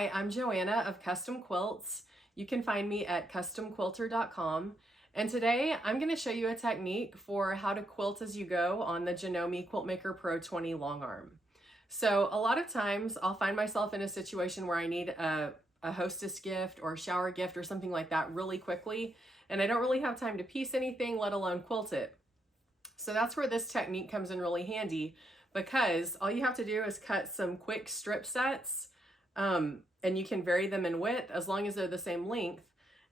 Hi, I'm Joanna of Custom Quilts. You can find me at customquilter.com. And today I'm going to show you a technique for how to quilt as you go on the Janome Quilt Maker Pro 20 long arm. So a lot of times I'll find myself in a situation where I need a hostess gift or a shower gift or something like that really quickly, and I don't really have time to piece anything, let alone quilt it. So that's where this technique comes in really handy, because all you have to do is cut some quick strip sets, and you can vary them in width as long as they're the same length,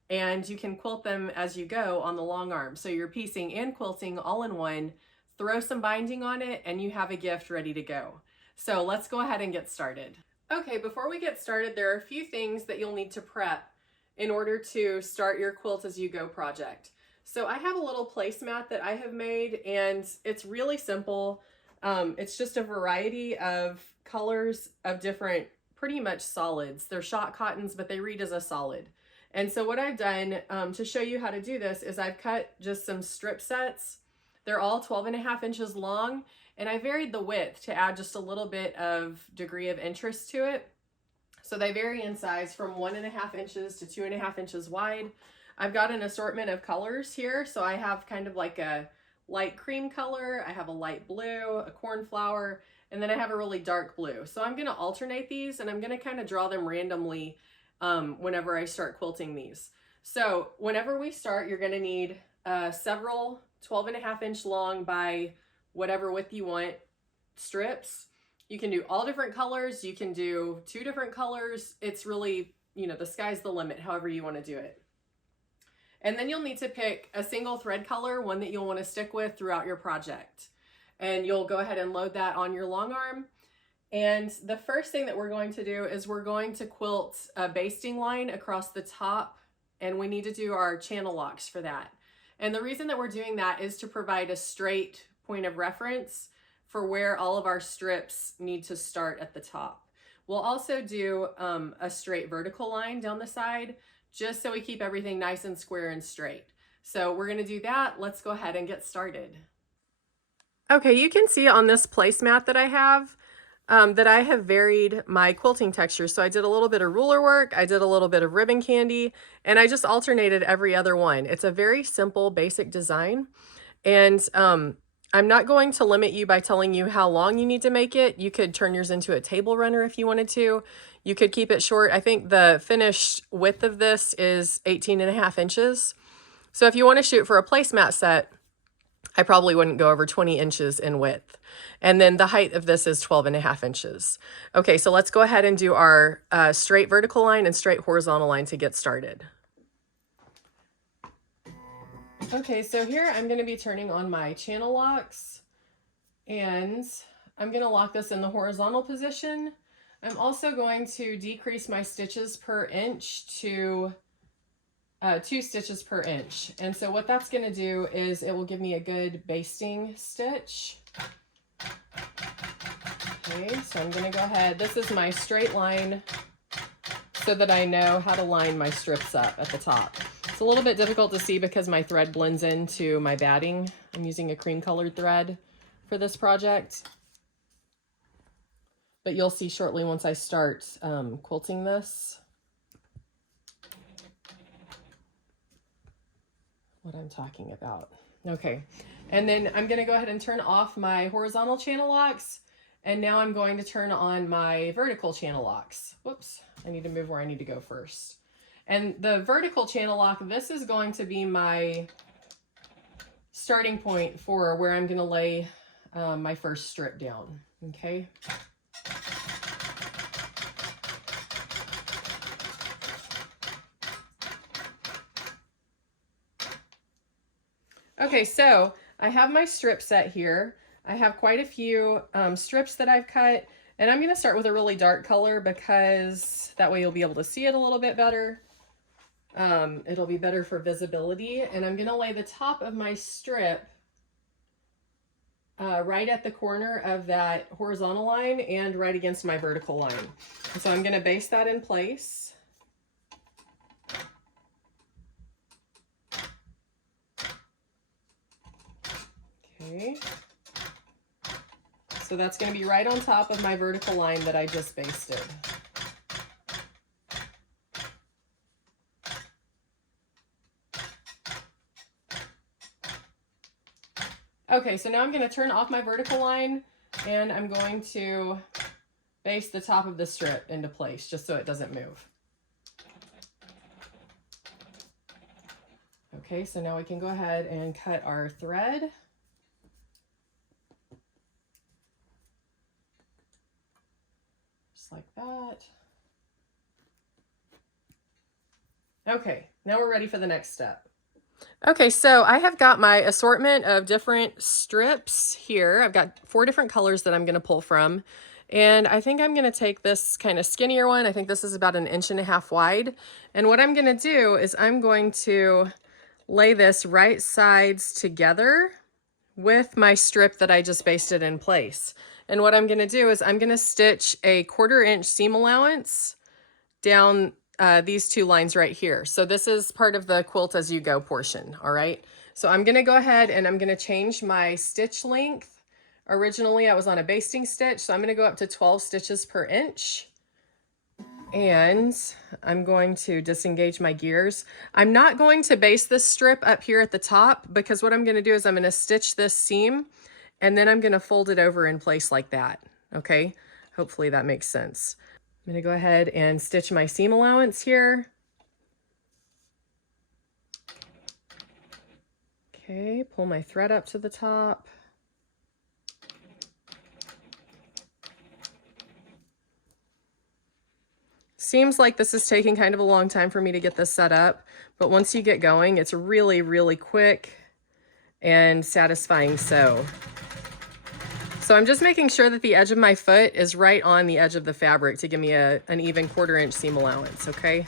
and you can quilt them as you go on the long arm. So you're piecing and quilting all in one, throw some binding on it, and you have a gift ready to go. So let's go ahead and get started. Okay, before we get started, there are a few things that you'll need to prep in order to start your quilt as you go project. So I have a little placemat that I have made, and it's really simple. It's just a variety of colors of different, pretty much solids. They're shot cottons, but they read as a solid. And so what I've done to show you how to do this is I've cut just some strip sets. They're all 12.5 inches long, and I varied the width to add just a little bit of degree of interest to it. So they vary in size from 1.5 inches to 2.5 inches wide. I've got an assortment of colors here. So I have kind of like a light cream color, I have a light blue, a cornflower, and then I have a really dark blue. So I'm gonna alternate these, and I'm gonna kind of draw them randomly whenever I start quilting these. So whenever we start, you're gonna need several 12.5 inch long by whatever width you want strips. You can do all different colors, you can do 2 different colors. It's really, the sky's the limit, however you want to do it. And then you'll need to pick a single thread color, one that you'll want to stick with throughout your project. And you'll go ahead and load that on your long arm. And the first thing that we're going to do is we're going to quilt a basting line across the top, and we need to do our channel locks for that. And the reason that we're doing that is to provide a straight point of reference for where all of our strips need to start at the top. We'll also do a straight vertical line down the side, just so we keep everything nice and square and straight. So we're gonna do that. Let's go ahead and get started. Okay, you can see on this placemat that I have varied my quilting texture. So I did a little bit of ruler work, I did a little bit of ribbon candy, and I just alternated every other one. It's a very simple, basic design. And I'm not going to limit you by telling you how long you need to make it. You could turn yours into a table runner if you wanted to. You could keep it short. I think the finished width of this is 18.5 inches. So if you want to shoot for a placemat set, I probably wouldn't go over 20 inches in width. And then the height of this is 12.5 inches. Okay, so let's go ahead and do our straight vertical line and straight horizontal line to get started. Okay, so here I'm going to be turning on my channel locks, and I'm going to lock this in the horizontal position. I'm also going to decrease my stitches per inch to 2 stitches per inch. And so what that's going to do is it will give me a good basting stitch. Okay, so I'm going to go ahead. This is my straight line so that I know how to line my strips up at the top. It's a little bit difficult to see because my thread blends into my batting. I'm using a cream colored thread for this project, but you'll see shortly once I start quilting this what I'm talking about. Okay, and then I'm going to go ahead and turn off my horizontal channel locks, and now I'm going to turn on my vertical channel locks. Whoops, I need to move where I need to go first. And the vertical channel lock, this is going to be my starting point for where I'm going to lay my first strip down. Okay. Okay, so I have my strip set here. I have quite a few strips that I've cut, and I'm going to start with a really dark color because that way you'll be able to see it a little bit better. It'll be better for visibility, and I'm going to lay the top of my strip right at the corner of that horizontal line and right against my vertical line. And so I'm going to base that in place. Okay. So that's going to be right on top of my vertical line that I just basted. Okay, so now I'm going to turn off my vertical line and I'm going to baste the top of the strip into place just so it doesn't move. Okay, so now we can go ahead and cut our thread. Just like that. Okay, now we're ready for the next step. Okay, so I have got my assortment of different strips here. I've got 4 different colors that I'm going to pull from. And I think I'm going to take this kind of skinnier one. I think this is about 1.5 inches wide. And what I'm going to do is I'm going to lay this right sides together with my strip that I just basted in place. And what I'm going to do is I'm going to stitch a 1/4 inch seam allowance down these 2 lines right here. So this is part of the quilt as you go portion. All right. So I'm going to go ahead and I'm going to change my stitch length. Originally I was on a basting stitch, so I'm going to go up to 12 stitches per inch. And I'm going to disengage my gears. I'm not going to baste this strip up here at the top because what I'm going to do is I'm going to stitch this seam and then I'm going to fold it over in place like that. Okay. Hopefully that makes sense. I'm going to go ahead and stitch my seam allowance here. Okay, pull my thread up to the top. Seems like this is taking kind of a long time for me to get this set up, but once you get going, it's really, really quick and satisfying sew. So I'm just making sure that the edge of my foot is right on the edge of the fabric to give me an even 1/4 inch seam allowance, okay?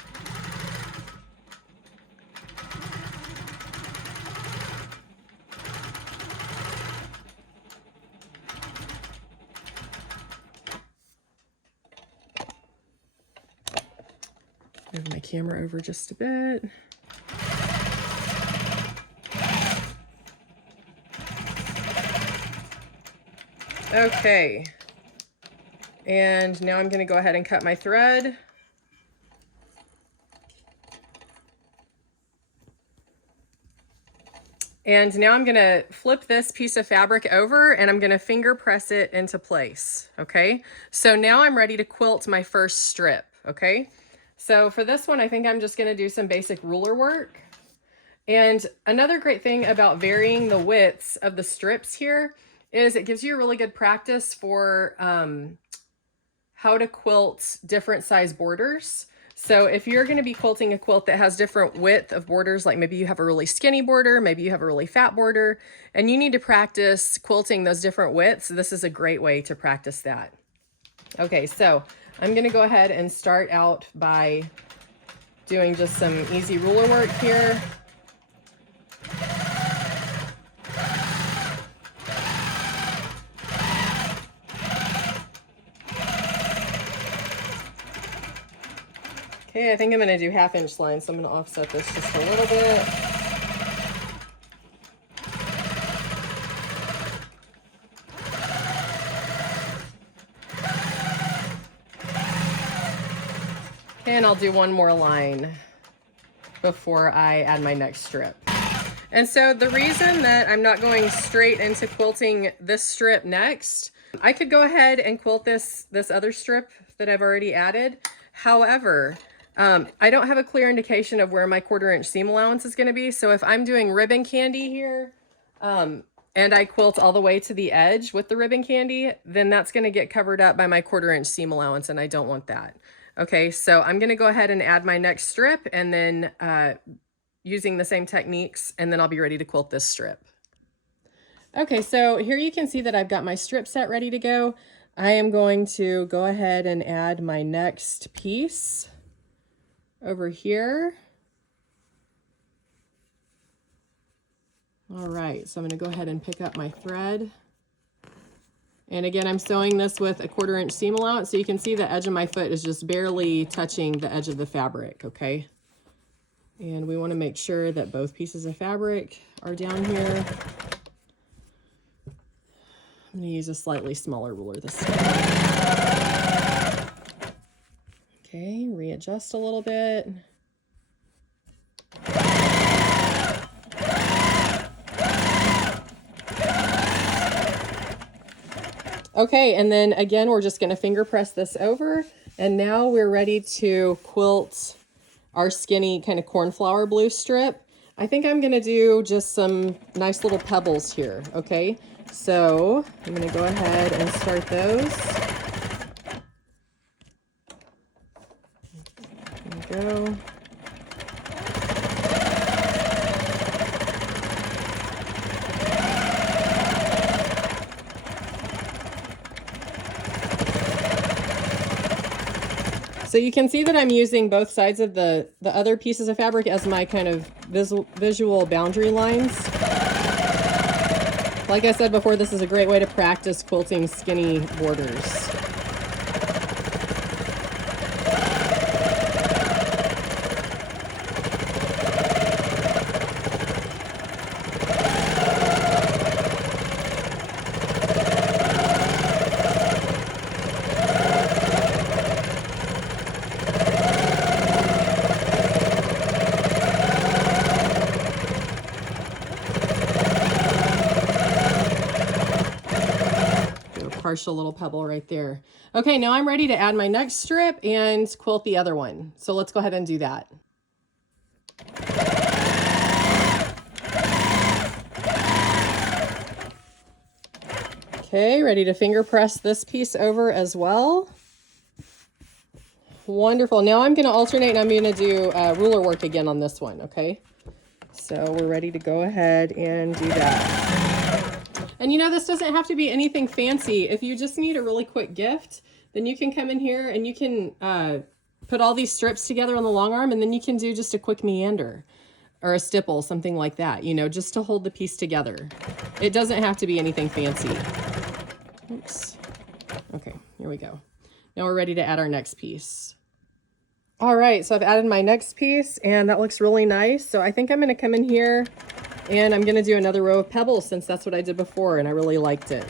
Move my camera over just a bit. Okay, and now I'm going to go ahead and cut my thread. And now I'm going to flip this piece of fabric over and I'm going to finger press it into place. Okay, so now I'm ready to quilt my first strip. Okay, so for this one, I think I'm just going to do some basic ruler work. And another great thing about varying the widths of the strips here is it gives you a really good practice for how to quilt different size borders. So if you're going to be quilting a quilt that has different width of borders, like maybe you have a really skinny border, maybe you have a really fat border, and you need to practice quilting those different widths, this is a great way to practice that. Okay, so I'm going to go ahead and start out by doing just some easy ruler work here. Okay, I think I'm going to do 1/2 inch lines, so I'm going to offset this just a little bit. And I'll do one more line before I add my next strip. And so the reason that I'm not going straight into quilting this strip next, I could go ahead and quilt this other strip that I've already added. However, I don't have a clear indication of where my 1/4 inch seam allowance is going to be. So if I'm doing ribbon candy here, and I quilt all the way to the edge with the ribbon candy, then that's going to get covered up by my 1/4 inch seam allowance, and I don't want that. Okay, so I'm going to go ahead and add my next strip, and then using the same techniques, and then I'll be ready to quilt this strip. Okay, so here you can see that I've got my strip set ready to go. I am going to go ahead and add my next piece over here. All right, so I'm going to go ahead and pick up my thread. And again, I'm sewing this with a 1/4 inch seam allowance, so you can see the edge of my foot is just barely touching the edge of the fabric, okay? And we want to make sure that both pieces of fabric are down here. I'm going to use a slightly smaller ruler this time. Okay, readjust a little bit. Okay, and then again, we're just gonna finger press this over, and now we're ready to quilt our skinny kind of cornflower blue strip. I think I'm gonna do just some nice little pebbles here, okay? So I'm gonna go ahead and start those. There we go. So you can see that I'm using both sides of the other pieces of fabric as my kind of visual boundary lines. Like I said before, this is a great way to practice quilting skinny borders. Partial little pebble right there. Okay, now I'm ready to add my next strip and quilt the other one. So let's go ahead and do that. Okay, ready to finger press this piece over as well. Wonderful. Now I'm going to alternate and I'm going to do ruler work again on this one, okay? So we're ready to go ahead and do that. And you know, this doesn't have to be anything fancy. If you just need a really quick gift, then you can come in here and you can put all these strips together on the long arm, and then you can do just a quick meander or a stipple, something like that, you know, just to hold the piece together. It doesn't have to be anything fancy. Oops. Okay, here we go. Now we're ready to add our next piece. All right, so I've added my next piece and that looks really nice. So I think I'm gonna come in here and I'm gonna do another row of pebbles since that's what I did before and I really liked it.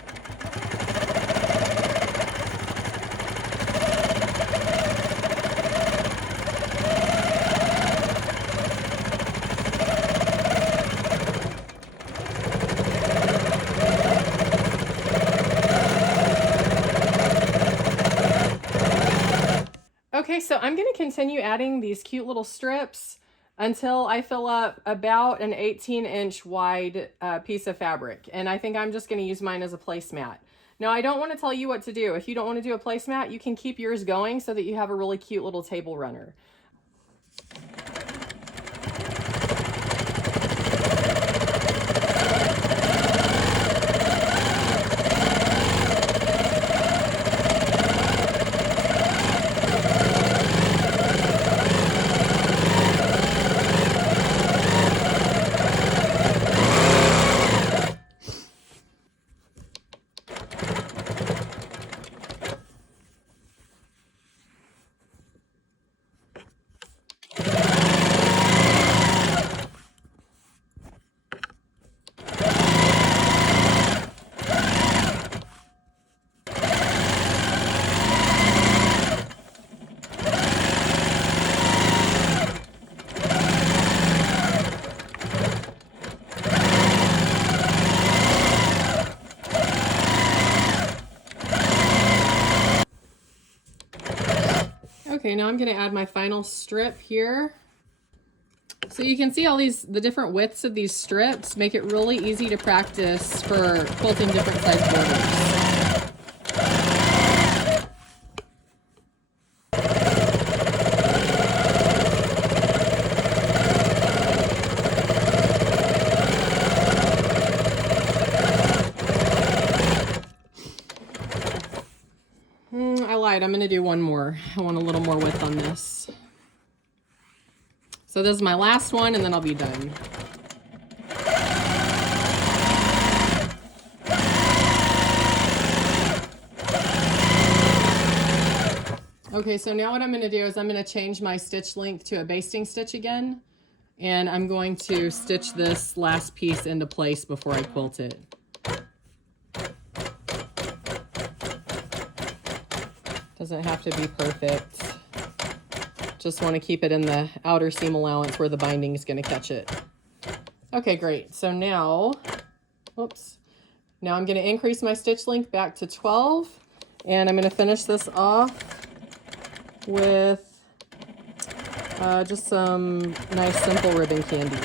Okay, so I'm gonna continue adding these cute little strips until I fill up about an 18-inch wide piece of fabric. And I think I'm just gonna use mine as a placemat. Now, I don't wanna tell you what to do. If you don't wanna do a placemat, you can keep yours going so that you have a really cute little table runner. Okay, now I'm gonna add my final strip here. So you can see all the different widths of these strips make it really easy to practice for quilting different size borders. I lied, I'm gonna do one more. I want a little more width on this. So this is my last one and then I'll be done. Okay, so now what I'm gonna do is I'm gonna change my stitch length to a basting stitch again, and I'm going to stitch this last piece into place before I quilt it. Doesn't have to be perfect. Just want to keep it in the outer seam allowance where the binding is going to catch it. Okay, great. So now, whoops, Now I'm going to increase my stitch length back to 12, and I'm going to finish this off with just some nice simple ribbon candy.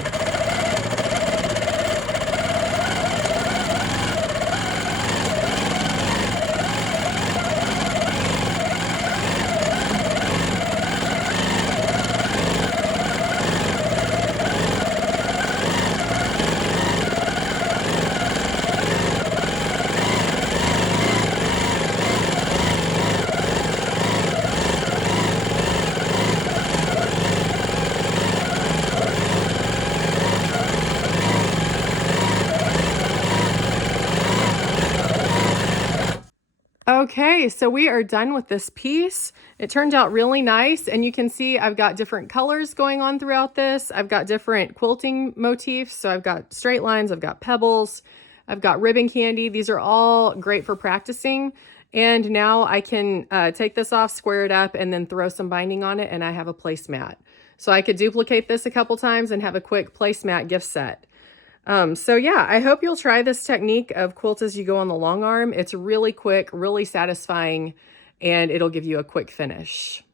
Okay, so we are done with this piece. It turned out really nice, and you can see I've got different colors going on throughout this. I've got different quilting motifs, so I've got straight lines, I've got pebbles, I've got ribbon candy. These are all great for practicing. And now I can take this off, square it up, and then throw some binding on it, and I have a placemat. So I could duplicate this a couple times and have a quick placemat gift set. So yeah, I hope you'll try this technique of quilt as you go on the long arm. It's really quick, really satisfying, and it'll give you a quick finish.